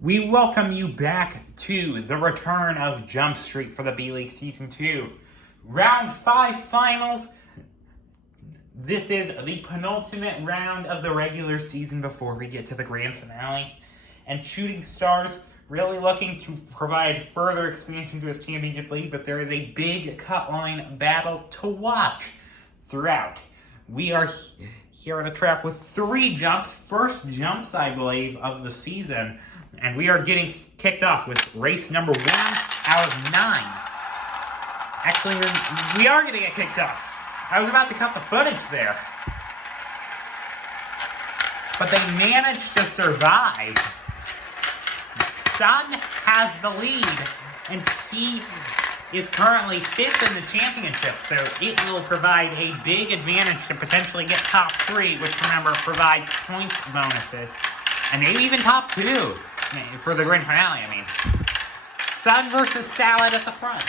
We welcome you back to the return of Jump Street for the B-League Season 2. Round 5 finals. This is the penultimate round of the regular season before we get to the grand finale. And Shooting Stars really looking to provide further expansion to his championship lead, but there is a big cutline battle to watch throughout. We are here on a track with 3 jumps, first jumps, I believe, of the season. And we are getting kicked off with race number 1 out of 9. Actually, we are going to get kicked off. I was about to cut the footage there. But they managed to survive. Sun has the lead, and he is currently 5th in the championship, so it will provide a big advantage to potentially get top 3, which, remember, provides points bonuses, and maybe even top 2. For the grand finale, I mean. Sun versus Salad at the front.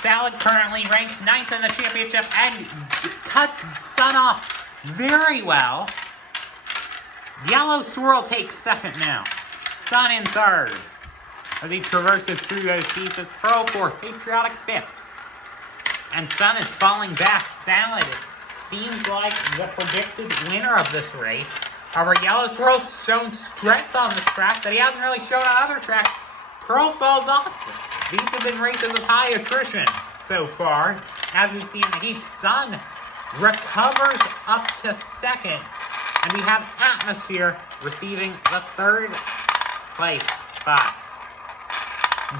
Salad currently ranks 9th in the championship and cuts Sun off very well. Yellow Swirl takes 2nd now. Sun in 3rd. As he traverses through those pieces. Pearl 4th. Patriotic 5th. And Sun is falling back. Salad seems like the predicted winner of this race. However, Yellow Swirl's shown strength on this track that he hasn't really shown on other tracks. Pearl falls off. These have been races with high attrition so far. As we've seen in the heat, Sun recovers up to 2nd. And we have Atmosphere receiving the 3rd place spot.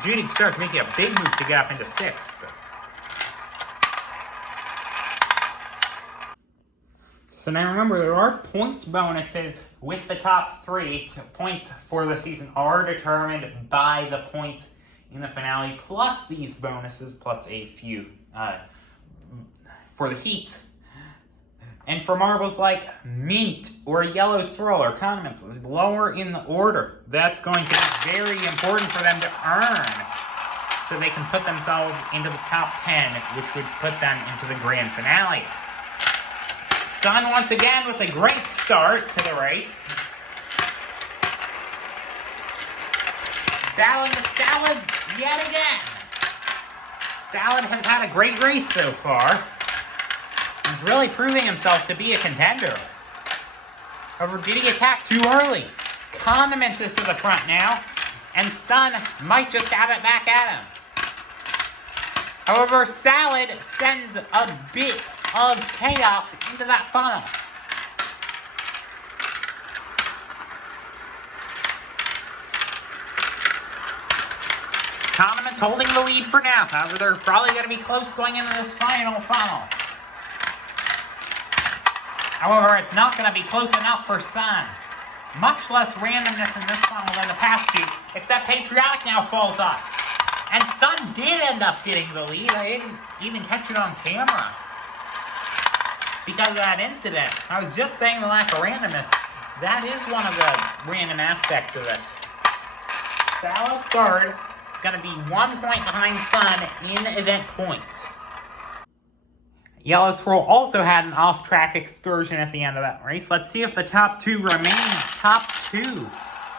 Shooting Stars making a big move to get up into 6th. So now remember, there are points bonuses with the top 3. Points for the season are determined by the points in the finale, plus these bonuses, plus a few for the heats. And for marbles like Mint or Yellow Swirl or Condiments, lower in the order, that's going to be very important for them to earn, so they can put themselves into the top 10, which would put them into the grand finale. Sun once again with a great start to the race. Battling with Salad yet again. Salad has had a great race so far. He's really proving himself to be a contender. However, did he attack too early? Condiments is to the front now, and Sun might just have it back at him. However, Salad sends a bit of chaos into that funnel. Condiments holding the lead for now. However, they're probably going to be close going into this final funnel. However, it's not going to be close enough for Sun. Much less randomness in this funnel than the past 2, except Patriotic now falls off. And Sun did end up getting the lead. I didn't even catch it on camera because of that incident. I was just saying the lack of randomness. That is one of the random aspects of this. Salad 3rd is going to be 1 point behind Sun in event points. Yellow Swirl also had an off-track excursion at the end of that race. Let's see if the top 2 remain top 2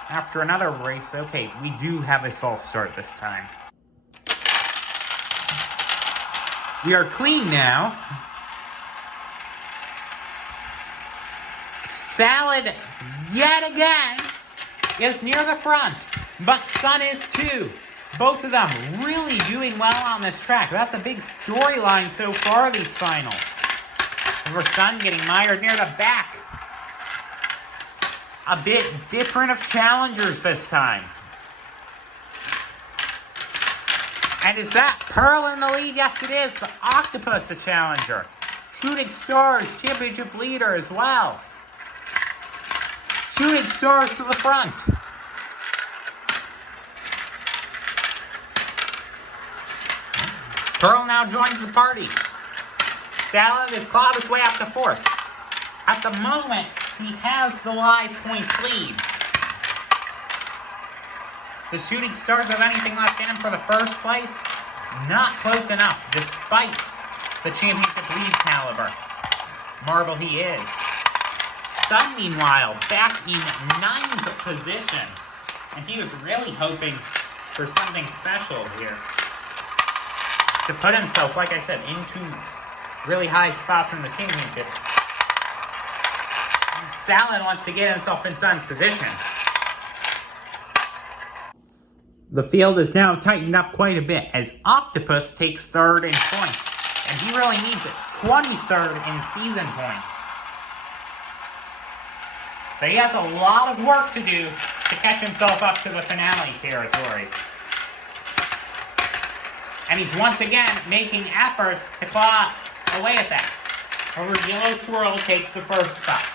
after another race. Okay, we do have a false start this time. We are clean now. Salad, yet again, is near the front, but Sun is too. Both of them really doing well on this track. That's a big storyline so far, these finals. For Sun getting mired near the back. A bit different of challengers this time. And is that Pearl in the lead? Yes, it is, but Octopus the challenger. Shooting Stars, championship leader as well. Shooting Stars to the front. Pearl now joins the party. Salad has clawed his way up to 4th. At the moment, he has the live points lead. The Shooting Stars have anything left in him for the 1st place? Not close enough, despite the championship lead caliber. Marble he is. Sun, meanwhile, back in 9th position. And he was really hoping for something special here. To put himself, like I said, into really high spots in the championship. Salad wants to get himself in Sun's position. The field is now tightened up quite a bit as Octopus takes 3rd in points. And he really needs it. 23rd in season points. So he has a lot of work to do to catch himself up to the finale territory. And he's once again making efforts to claw away at that. Over Yellow Swirl takes the 1st spot.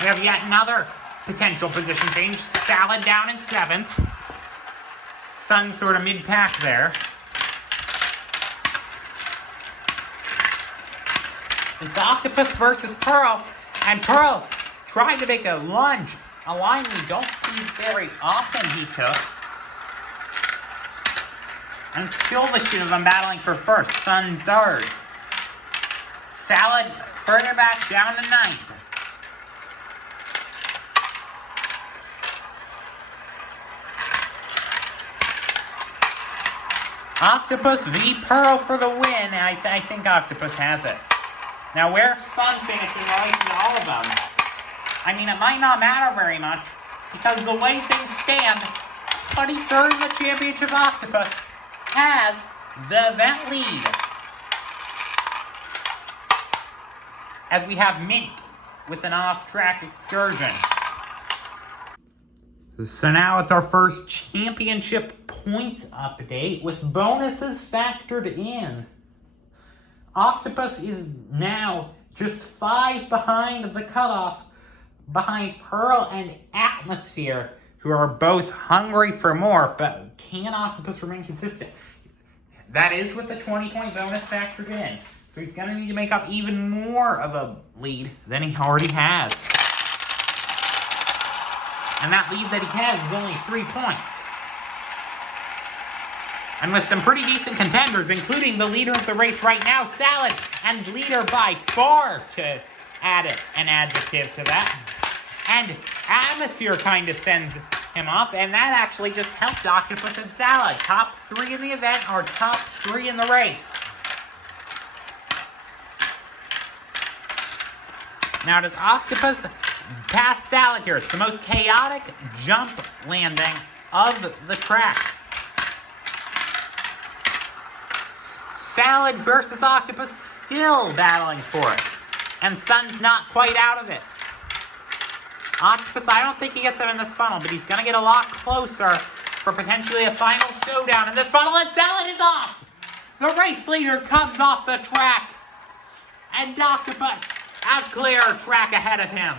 We have yet another potential position change. Salad down in 7th. Sun sort of mid-pack there. It's Octopus versus Pearl. And Pearl tried to make a lunge. A line we don't see very often he took. And still the two of them battling for 1st. Sun 3rd. Salad further back down to 9th. Octopus v Pearl for the win. I think Octopus has it. Now where Sun finishing right in all of them? I mean, it might not matter very much because the way things stand, 23rd in the championship Octopus has the event lead. As we have Mint with an off-track excursion. So now it's our first championship points update with bonuses factored in. Octopus is now just 5 behind the cutoff, behind Pearl and Atmosphere, who are both hungry for more, but can Octopus remain consistent? That is with the 20-point bonus factored in. So he's going to need to make up even more of a lead than he already has. And that lead that he has is only 3 points. And with some pretty decent contenders, including the leader of the race right now, Salad, and leader by far, to add an adjective to that. And Atmosphere kind of sends him off, and that actually just helped Octopus and Salad. Top 3 in the event, or top 3 in the race. Now does Octopus pass Salad here? It's the most chaotic jump landing of the track. Salad versus Octopus still battling for it. And Sun's not quite out of it. Octopus, I don't think he gets him in this funnel, but he's going to get a lot closer for potentially a final showdown in this funnel, and Salad is off! The race leader comes off the track, and Octopus has clear track ahead of him.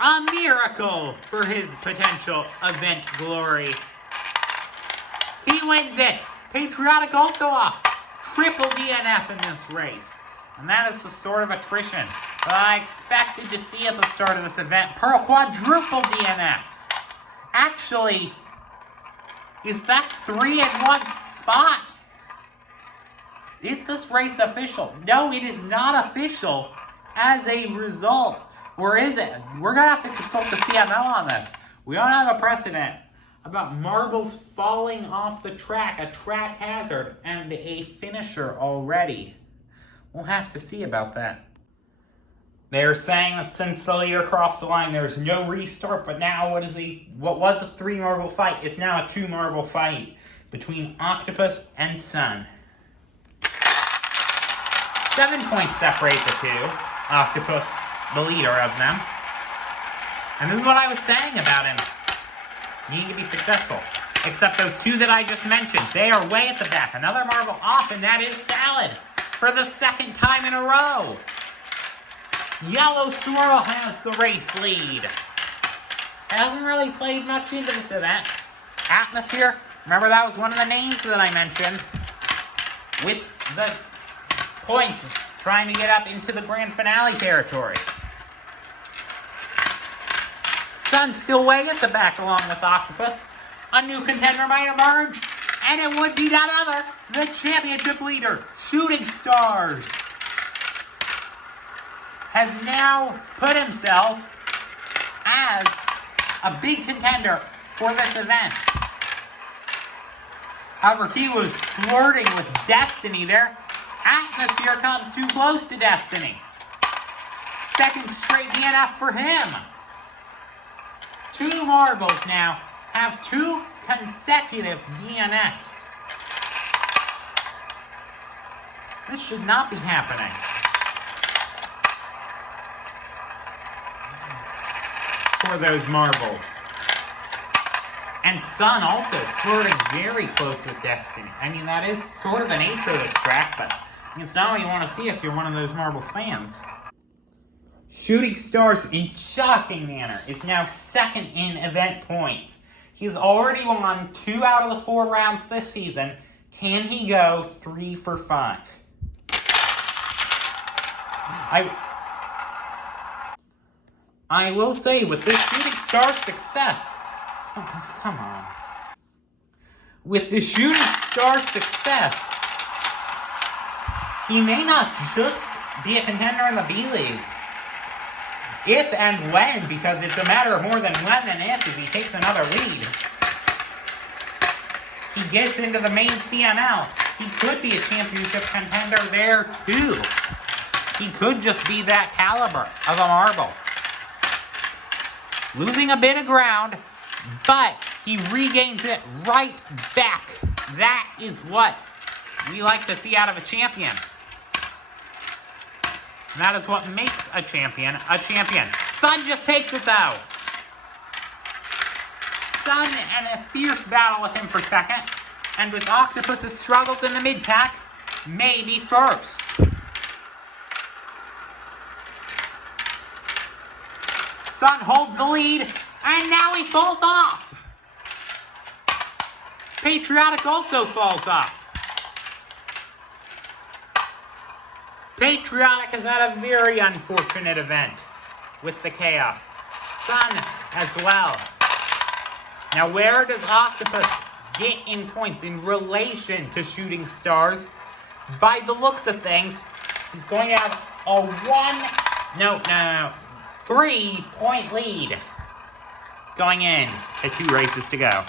A miracle for his potential event glory. He wins it. Patriotic also off. Triple DNF in this race. And that is the sort of attrition that I expected to see at the start of this event. Pearl quadruple DNF. Actually, is that 3 in 1 spot? Is this race official? No, it is not official as a result. Or is it? We're going to have to consult the CML on this. We don't have a precedent about marbles falling off the track, a track hazard, and a finisher already. We'll have to see about that. They're saying that since the leader crossed the line, there's no restart, but now what was a 3 marble fight is now a 2 marble fight between Octopus and Sun. 7 points separate the two. Octopus, the leader of them. And this is what I was saying about him. Needing to be successful. Except those 2 that I just mentioned. They are way at the back. Another marble off, and that is Salad for the 2nd time in a row. Yellow Swirl has the race lead. Hasn't really played much into this event. Atmosphere, remember that was one of the names that I mentioned. With the points, trying to get up into the grand finale territory. Sun's still way at the back along with Octopus. A new contender might emerge, and it would be none other, the championship leader, Shooting Stars. has now put himself as a big contender for this event. However, he was flirting with destiny there. Atmosphere comes too close to destiny. Second straight DNF for him. 2 marbles now have 2 consecutive DNFs. This should not be happening. For those marbles. And Sun also flirting very close with destiny. I mean, that is sort of the nature of this track, but it's not what you want to see if you're one of those marbles fans. Shooting Stars, in shocking manner, is now second in event points. He's already won 2 out of the 4 rounds this season. Can he go 3 for 5? I will say, with this Shooting Star success, come on. With the Shooting Star success, he may not just be a contender in the B-League. If and when, because it's a matter of more than when than if, as he takes another lead. He gets into the main CML. He could be a championship contender there, too. He could just be that caliber of a marble. Losing a bit of ground, but he regains it right back. That is what we like to see out of a champion. That is what makes a champion a champion. Sun just takes it, though. Sun in a fierce battle with him for second. And with Octopus's struggles in the mid-pack, maybe first. Sun holds the lead, and now he falls off. Patriotic also falls off. Patriotic has had a very unfortunate event with the chaos. Sun as well. Now, where does Octopus get in points in relation to Shooting Stars? By the looks of things, he's going to have a 3-point lead going in to 2 races to go.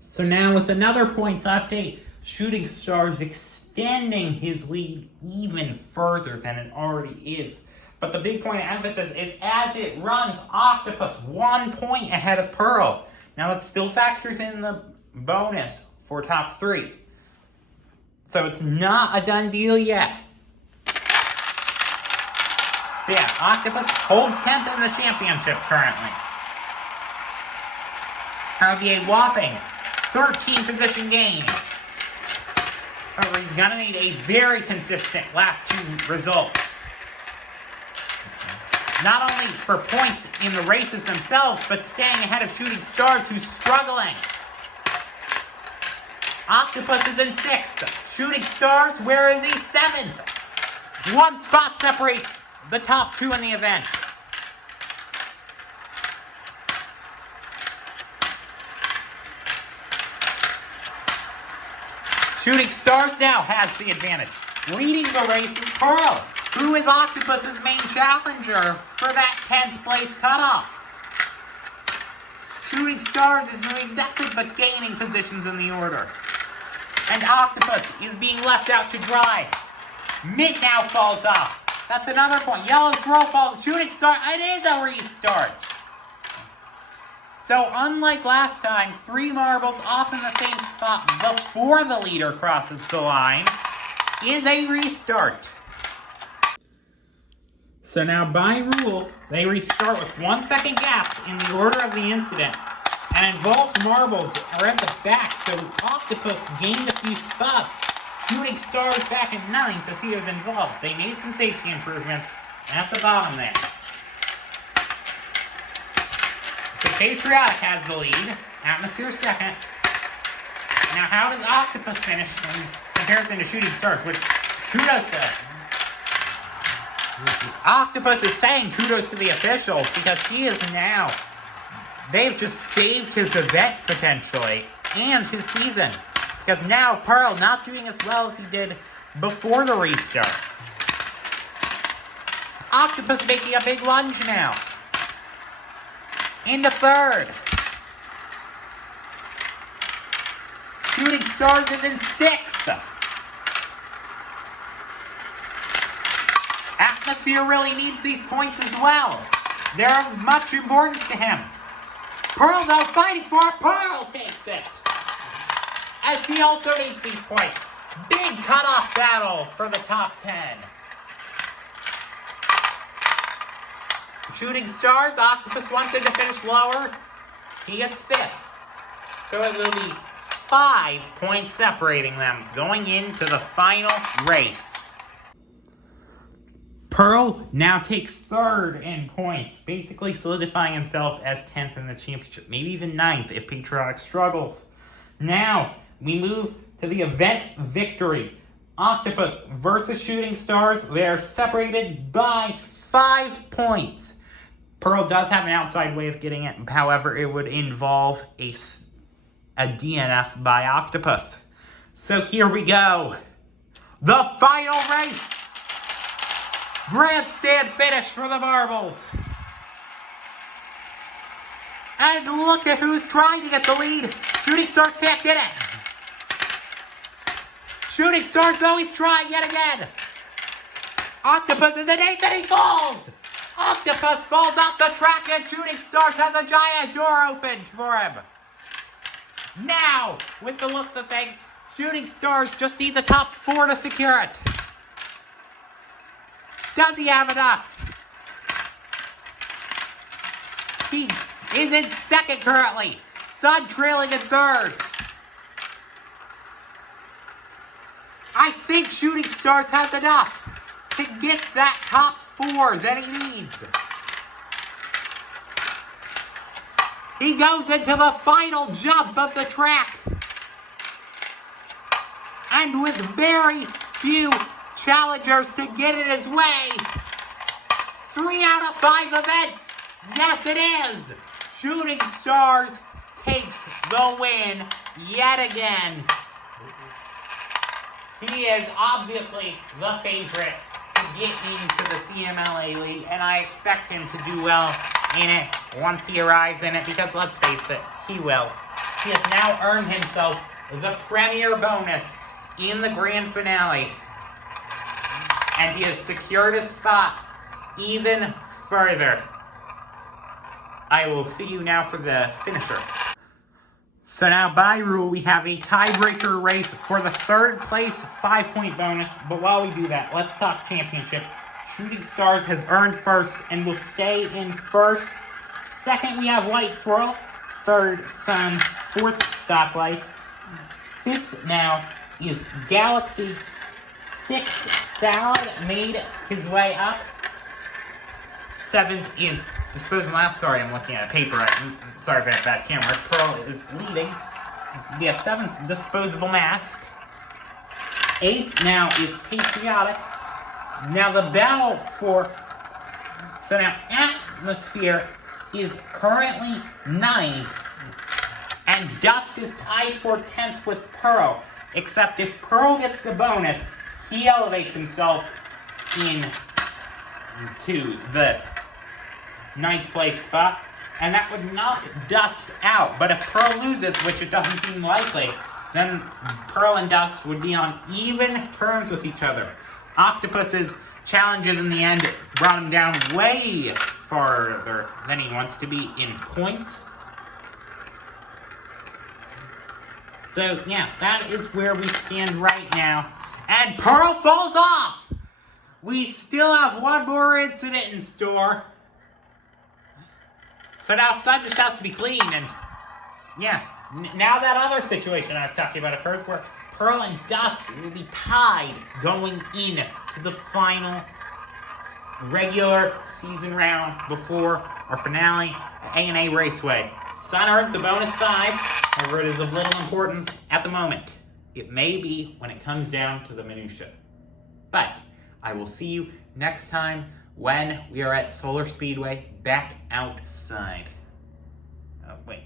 So now with another points update, Shooting Stars extending his lead even further than it already is. But the big point of emphasis is as it runs, Octopus 1 point ahead of Pearl. Now it still factors in the bonus for top 3. So it's not a done deal yet. But yeah, Octopus holds 10th in the championship currently. That would be a whopping 13 position gain. However, he's going to need a very consistent last 2 results. Not only for points in the races themselves, but staying ahead of Shooting Stars, who's struggling. Octopus is in 6th. Shooting Stars, where is he? 7th. 1 spot separates the top 2 in the event. Shooting Stars now has the advantage. Leading the race is Pearl, who is Octopus's main challenger for that 10th place cutoff. Shooting Stars is doing nothing but gaining positions in the order. And Octopus is being left out to dry. Mint now falls off. That's another point. Yellow Swirl falls. Shooting Star, it is a restart. So unlike last time, 3 marbles off in the same spot before the leader crosses the line is a restart. So now by rule, they restart with 1 second gaps in the order of the incident. And involved marbles are at the back, so Octopus gained a few spots. Shooting Stars back in 9th as he was involved. They made some safety improvements at the bottom there. So Patriotic has the lead. Atmosphere second. Now how does Octopus finish in comparison to Shooting Stars? Which, kudos to... Octopus is saying kudos to the officials because he is now... They've just saved his event potentially and his season. Because now Pearl not doing as well as he did before the restart. Octopus making a big lunge now. Into third. Shooting Stars is in sixth. Atmosphere really needs these points as well. They're of much importance to him. Pearl, though, fighting for it. Pearl takes it. As he also needs these points. Big cutoff battle for the top 10. Shooting Stars, Octopus wanted to finish lower. He gets fifth. So it will be 5 points separating them going into the final race. Pearl now takes third in points, basically solidifying himself as 10th in the championship, maybe even 9th if Patriotic struggles. Now, we move to the event victory. Octopus versus Shooting Stars. They are separated by 5 points. Pearl does have an outside way of getting it. However, it would involve a DNF by Octopus. So here we go. The final race. Grandstand finish for the marbles. And look at who's trying to get the lead. Shooting Stars can't get it. Shooting Stars, though, he's trying yet again. Octopus is in 8th and he falls. Octopus falls off the track and Shooting Stars has a giant door opened for him. Now, with the looks of things, Shooting Stars just needs a top 4 to secure it. Does he have enough? He is in second currently. Sun trailing in third. I think Shooting Stars has enough to get that top 4 that he needs. He goes into the final jump of the track. And with very few challengers to get in his way, 3 out of 5 events. Yes, it is. Shooting Stars takes the win yet again. He is obviously the favorite to get into the CML League, and I expect him to do well in it once he arrives in it, because let's face it, he will. He has now earned himself the premier bonus in the grand finale, and he has secured a spot even further. I will see you now for the finisher. So now, by rule, we have a tiebreaker race for the third place 5-point bonus. But while we do that, let's talk championship. Shooting Stars has earned first and will stay in first. Second, we have White Swirl. Third, Sun. Fourth, Stoplight. Fifth now is Galaxy. Sixth, Salad made his way up. Seventh is Disposable Mask. Sorry, I'm looking at a paper. Sorry about that camera. Pearl is leading. We have 7th, Disposable Mask. 8th now is Patriotic. Now the battle for... So now Atmosphere is currently 9th. And Dust is tied for 10th with Pearl. Except if Pearl gets the bonus, he elevates himself to the 9th place spot, and that would knock Dust out. But if Pearl loses, which it doesn't seem likely, then Pearl and Dust would be on even terms with each other. Octopus's challenges in the end brought him down way farther than he wants to be in points. So yeah, that is where we stand right now. And Pearl falls off! We still have one more incident in store. So now Sun just has to be clean, and yeah, now that other situation I was talking about occurs where Pearl and Dust will be tied going in to the final regular season round before our finale at A&A Raceway. Sun earns the bonus 5, however it is of little importance at the moment. It may be when it comes down to the minutia. But I will see you next time when we are at Solar Speedway back outside. Oh, wait.